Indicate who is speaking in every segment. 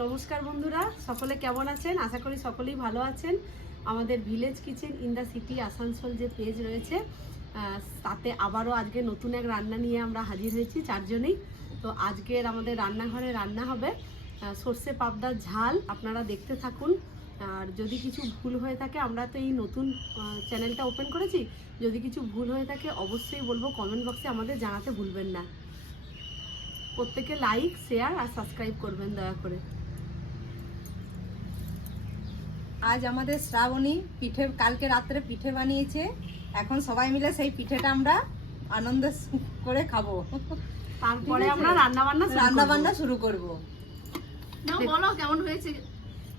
Speaker 1: নমস্কার বন্ধুরা, সকলে কেমন আছেন? আশা করি সকলেই ভালো আছেন। আমাদের village kitchen in the city Asansol যে পেজ রয়েছে তাতে আবারও আজকে নতুন এক রান্না নিয়ে আমরা হাজির হয়েছি চারজনেই। তো আজকের আমাদের রান্নাঘরে রান্না হবে সর্ষে পাবদার ঝাল। আপনারা দেখতে থাকুন। আর যদি কিছু ভুল হয়ে থাকে আমরা তো এই নতুন চ্যানেলটা ওপেন করেছি। যদি কিছু ভুল হয়ে থাকে অবশ্যই বলব কমেন্ট বক্সে আমাদের জানাতে ভুলবেন না। প্রত্যেকে লাইক শেয়ার আর সাবস্ক্রাইব করবেন দয়া করে।
Speaker 2: আজ আমাদের শ্রাবণী পিঠে কালকে রাত্রে পিঠে বানিয়েছে। এখন সবাই মিলে সেই পিঠেটা আমরা আনন্দ করে খাব।
Speaker 1: তারপরে আমরা রান্না বান্না
Speaker 2: রান্না বান্না শুরু করব।
Speaker 1: বলো কেমন হয়েছে?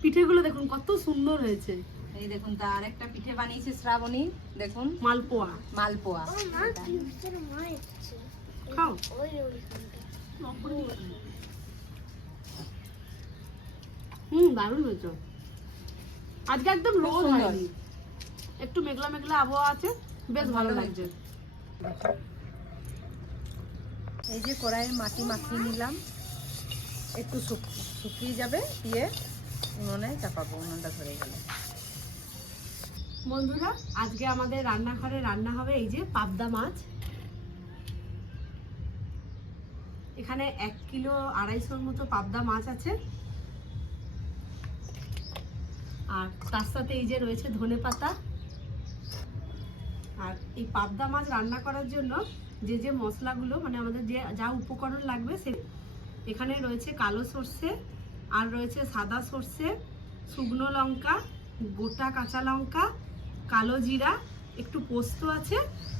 Speaker 1: পিঠেগুলো দেখুন কত সুন্দর হয়েছে।
Speaker 2: এই দেখুন তার একটা পিঠে বানিয়েছে শ্রাবণী দেখুন।
Speaker 1: মালপোয়া।
Speaker 2: মালপোয়া।
Speaker 1: খাও। হুম দারুণ হয়েছে। আজকে একদম রোদ হয়নি। একটু মেঘলা মেঘলা আবহাওয়া আছে। বেশ ভালো লাগছে।
Speaker 2: এই যে কড়াইয়ে মাটি মাখিয়ে নিলাম। একটু শুকিয়ে যাবে দিয়ে উনুনে চাপাবো, উনুনটা ধরে গেলে।
Speaker 1: বন্ধুরা, আজকে আমাদের রান্নাঘরে রান্না হবে এই যে পাবদা মাছ। এখানে এক কিলো আড়াইশোর মতো পাবদা মাছ আছে। আর তার সাথে এই যে রয়েছে ধনে পাতা। আর এই পাবদা মাছ রান্না করার জন্য যে যে মশলাগুলো মানে আমাদের যে, যা উপকরণ লাগবে সে, এখানে রয়েছে কালো সর্ষে আর রয়েছে সাদা সর্ষে, শুকনো লঙ্কা, গোটা কাঁচা লঙ্কা, কালো জিরা, একটু পোস্ত আছে,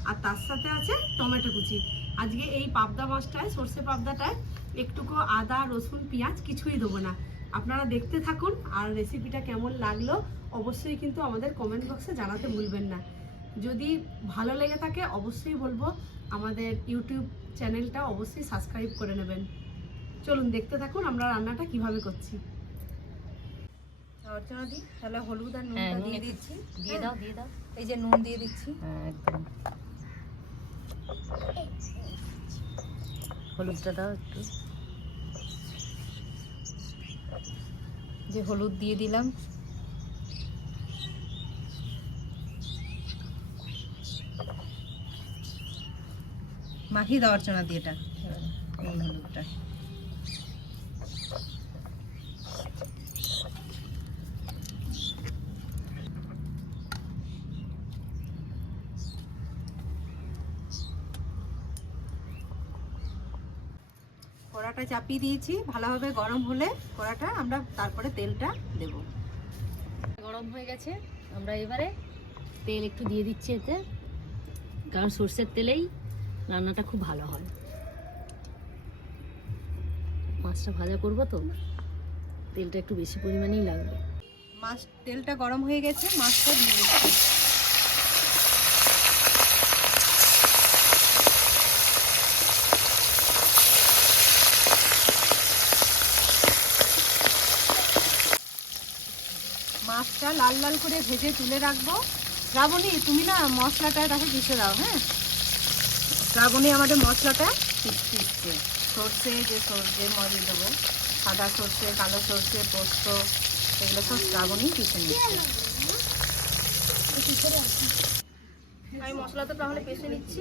Speaker 1: আর তার সাথে আছে টমেটো কুচি। আজকে এই পাবদা মাছটায়, সর্ষে পাবদাটায় একটুকু আদা, রসুন, পেঁয়াজ কিছুই দেবো না। আপনারা দেখতে থাকুন আর রেসিপিটা কেমন লাগল অবশ্যই কিন্তু আমাদের কমেন্ট বক্সে জানাতে ভুলবেন না। যদি ভালো লেগে থাকে অবশ্যই বলব, আমাদের ইউটিউব চ্যানেলটা অবশ্যই সাবস্ক্রাইব করে নেবেন। চলুন দেখতে থাকুন আমরা রান্নাটা কীভাবে করছি।
Speaker 2: অর্চনা দি তাহলে হলুদ আর নুনটা
Speaker 3: নুন
Speaker 2: দিয়ে দিচ্ছি।
Speaker 3: দিয়ে দাও দিয়ে দাও।
Speaker 2: এই যে নুন দিয়ে দিচ্ছি।
Speaker 3: একদম। হলুদটা দাও একটু।
Speaker 2: যে হলুদ দিয়ে দিলাম। মাখিয়ে দাও অর্চনা দিয়ে এটা এই হলুদটা। কড়াটা চাপিয়ে দিয়েছি ভালোভাবে গরম হলে কড়াটা আমরা তারপরে তেলটা দেব।
Speaker 3: গরম হয়ে গেছে আমরা এবারে তেল একটু দিয়ে দিচ্ছি এতে। কারণ সর্ষের তেলেই রান্নাটা খুব ভালো হয়। মাছটা ভাজা করব তো তেলটা একটু বেশি পরিমাণেই লাগবে।
Speaker 2: মাছ তেলটা গরম হয়ে গেছে মাছটা দিয়ে দিচ্ছি মাছটা লাল লাল করে ভেজে তুলে রাখব। শ্রাবণী, তুমি না মশলাটা তাকে পিষে দাও হ্যাঁ? শ্রাবণী, আমাদের মশলাটা পিস- পিসছে সর্ষে, যে সর্ষে মজে দেবো, সাদা সর্ষে, কালো সর্ষে, পোস্ত, এগুলো সব শ্রাবণী পিষে নিচ্ছে।
Speaker 1: আমি মশলাটা তাহলে পেষে নিচ্ছি।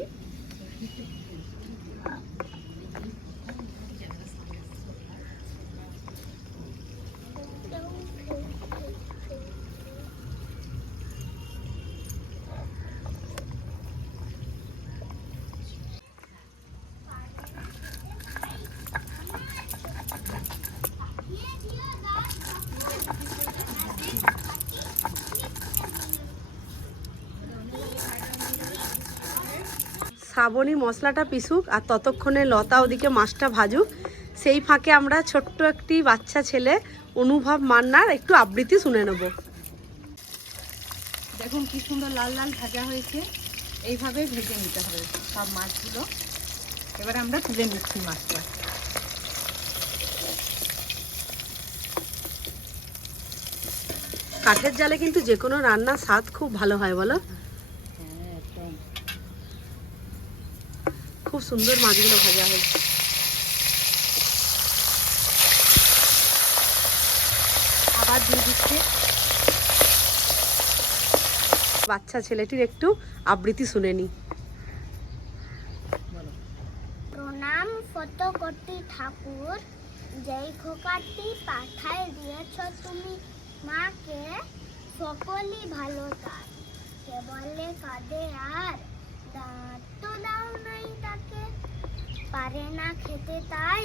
Speaker 1: শ্রাবণী মশলাটা পিসুক আর ততক্ষণে লতা ওদিকে মাছটা ভাজুক। সেই ফাঁকে আমরা ছোট্ট একটি বাচ্চা ছেলে, অনুভব মান্নার, একটু আবৃত্তি শুনে নেব।
Speaker 2: দেখুন কি সুন্দর লাল লাল ভাজা হয়েছে। এইভাবে ভেজে নিতে হবে সব মাছগুলো। এবার আমরা তুলে নিচ্ছি মাছটা।
Speaker 1: কাঠের জালে কিন্তু যে কোনো রান্নার স্বাদ খুব ভালো হয়, বলো
Speaker 3: হ্যাঁ একদম
Speaker 1: খুব সুন্দর মাছগুলো ভাজা হয়েছে।
Speaker 4: আবার দিয়ে দিচ্ছে।
Speaker 1: বাচ্চা ছেলেটির একটু আবৃত্তি শুনে নি।
Speaker 5: প্রণাম ফতকটি ঠাকুর যেই খোকাটি পাঠায় দিয়েছ তুমি মাকে সকলই ভালো তার। সে বলে কাঁদে আর দাঁত তো দাও নাই তাকে পারে না খেতে তাই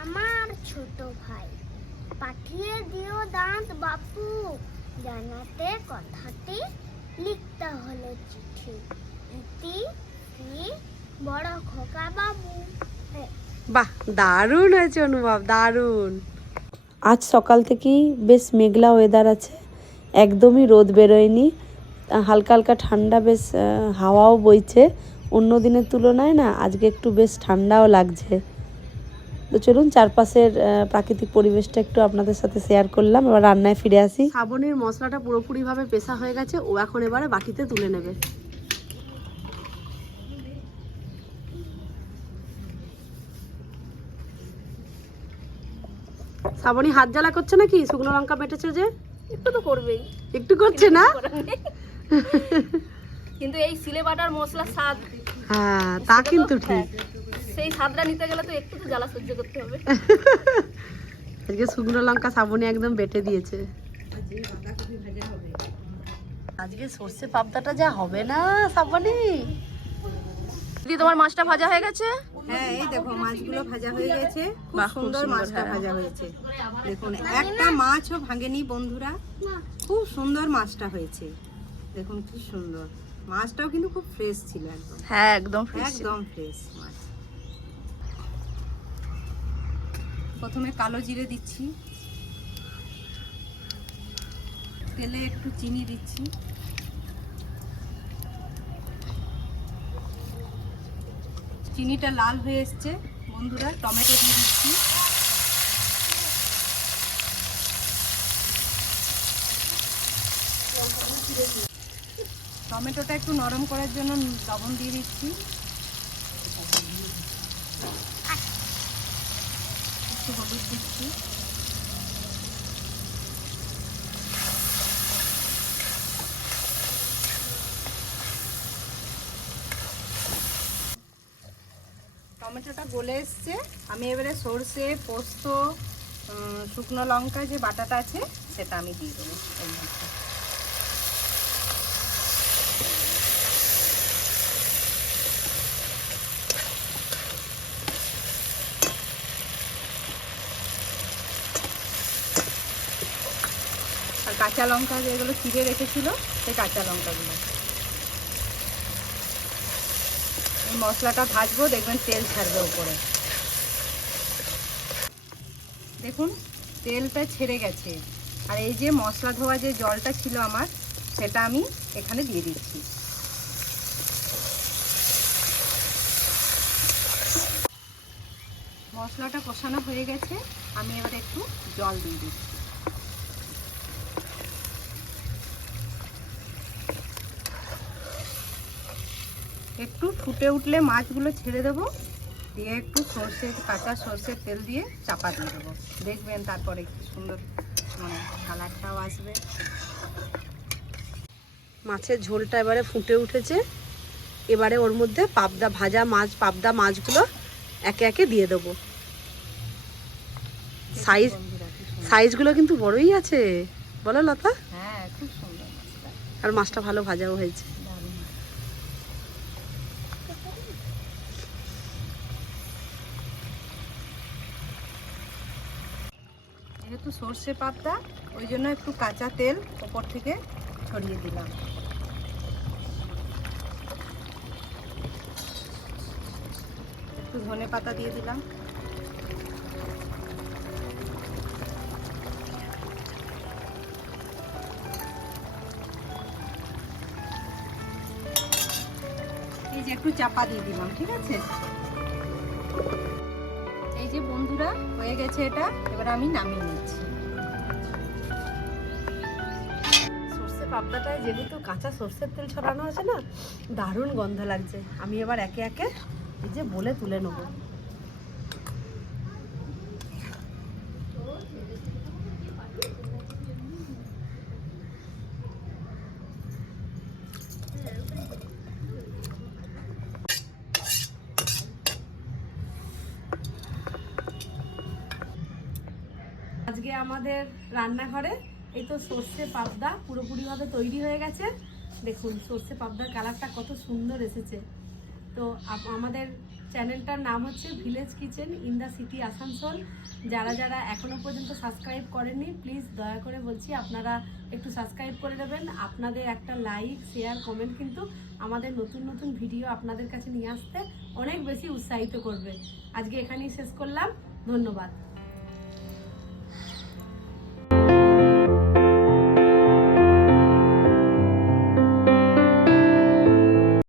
Speaker 5: আমার ছোট ভাই। পাঠিয়ে দিও দাঁত বাপু জানাতে কথাটি লিখতে হলো চিঠি। ইতি বড় খোকা বাবু।
Speaker 1: বাহ দারুণ হয়েছে অনুভব দারুণ। আজ সকাল থেকেই বেশ মেঘলা ওয়েদার আছে একদমই রোদ বেরোয়নি। হালকা হালকা ঠান্ডা বেশ হাওয়াও বইছে। অন্য দিনের তুলনায় না আজকে একটু বেশ ঠান্ডাও লাগছে। তো চলুন চারপাশের প্রাকৃতিক পরিবেশটা একটু আপনাদের সাথে শেয়ার করলাম এবার রান্নায় ফিরে আসি। শ্রাবণীর মশলাটা পুরোপুরিভাবে পেশা হয়ে গেছে ও এখন এবারে বাটিতে তুলে নেবে। শ্রাবণী হাত জ্বালা করছে নাকি? শুকনো লঙ্কা বেটেছে যে?
Speaker 4: একটু তো করবেই।
Speaker 1: একটু করছে না?
Speaker 4: কিন্তু এই সিলে বাটার মশলার স্বাদ
Speaker 1: হ্যাঁ তা কিন্তু ঠিক।
Speaker 4: সেই স্বাদটা নিতে গেলে তো একটু তো জ্বালা সহ্য করতে হবে।
Speaker 1: আজকে শুকনো লঙ্কা শ্রাবণী একদম বেটে দিয়েছে। আজকে সর্ষে পাবদাটা যা হবে না শ্রাবণী
Speaker 4: দিদি তোমার মাছটা ভাজা হয়ে গেছে?
Speaker 2: হ্যাঁ এই দেখো মাছগুলো ভাজা হয়ে গেছে। খুব সুন্দর
Speaker 4: সুন্দর,
Speaker 2: মাছটা
Speaker 4: হ্যাঁ।
Speaker 2: ভাজা হয়েছে। দেখুন একটা মাছও ভাঙেনি বন্ধুরা। খুব সুন্দর মাছটা হয়েছে। দেখুন কি সুন্দর। মাছটাও কিন্তু খুব ফ্রেশ ছিল একদম।
Speaker 4: হ্যাঁ একদম ফ্রেশ
Speaker 2: একদম ফ্রেশ মাছ। প্রথমে কালো জিরে দিচ্ছি। তেলে একটু চিনি দিচ্ছি। চিনিটা লাল হয়ে এসছে। বন্ধুরা টমেটো দিয়ে দিচ্ছি। টমেটোটা একটু নরম করার জন্য লবণ দিয়ে দিচ্ছি। একটু হলুদ দিচ্ছি। টমেটোটা গলে এসছে। আমি এবারে সর্ষে, পোস্ত শুকনো লঙ্কা যে বাটাটা আছে, সেটা আমি দিয়ে দেবো। কাঁচা লঙ্কা যেগুলো চিড়ে রেখেছিল, সেই কাঁচা লঙ্কাগুলো। এই মশলাটা ভাজবো, দেখবেন তেল ছাড়বে উপরে। দেখুন, তেলটা ছেড়ে গেছে। আর এই যে মশলা ধোয়া যে জলটা ছিল আমার, সেটা আমি এখানে দিয়ে দিচ্ছি। মশলাটা কষানো হয়ে গেছে, আমি এবার একটু জল দিয়ে দিচ্ছি একটু ফুটে উঠলে মাছগুলো ছেড়ে দেবো। দিয়ে একটু সর্ষের কাঁচা সর্ষের তেল দিয়ে চাপা দিয়ে দেবো। দেখবেন তারপরে কি সুন্দর মানে কালারটাও আসবে।
Speaker 1: মাছের ঝোলটা এবারে ফুটে উঠেছে। এবারে ওর মধ্যে পাবদা ভাজা মাছ পাবদা মাছগুলো একে একে দিয়ে দেবো। সাইজ। সাইজগুলো কিন্তু বড়ই আছে। বলো লতা।
Speaker 2: হ্যাঁ খুব সুন্দর
Speaker 1: আর মাছটা ভালো ভাজাও হয়েছে
Speaker 2: দারুণ যেহেতু সর্ষে পাতা, ওই জন্য একটু কাঁচা তেল ওপর থেকে ছড়িয়ে দিলাম। একটু ধনে পাতা দিয়ে দিলাম। একটু চাপা দিয়ে দিলাম, ঠিক আছে? হয়ে গেছে এটা। এবার আমি নামিয়ে নিচ্ছি।
Speaker 1: সর্ষে পাবদাটায় যেহেতু কাঁচা সর্ষের তেল ছড়ানো আছে না, দারুণ গন্ধ লাগছে। আমি এবার একে একে এই যে বলে তুলে নেব। আজকে আমাদের রান্নাঘরে এই তো সর্ষে পাবদা পুরোপুরিভাবে তৈরি হয়ে গেছে। দেখুন, সর্ষে পাবদার কালারটা কত সুন্দর এসেছে। তো আমাদের চ্যানেলটার নাম হচ্ছে village kitchen in the city Asansol যারা যারা এখনও পর্যন্ত সাবস্ক্রাইব করেননি প্লিজ দয়া করে বলছি আপনারা একটু সাবস্ক্রাইব করে দেবেন। আপনাদের একটা লাইক শেয়ার কমেন্ট কিন্তু আমাদের নতুন নতুন ভিডিও আপনাদের কাছে নিয়ে আসতে অনেক বেশি উৎসাহিত করবে। আজকে এখানেই শেষ করলাম। ধন্যবাদ।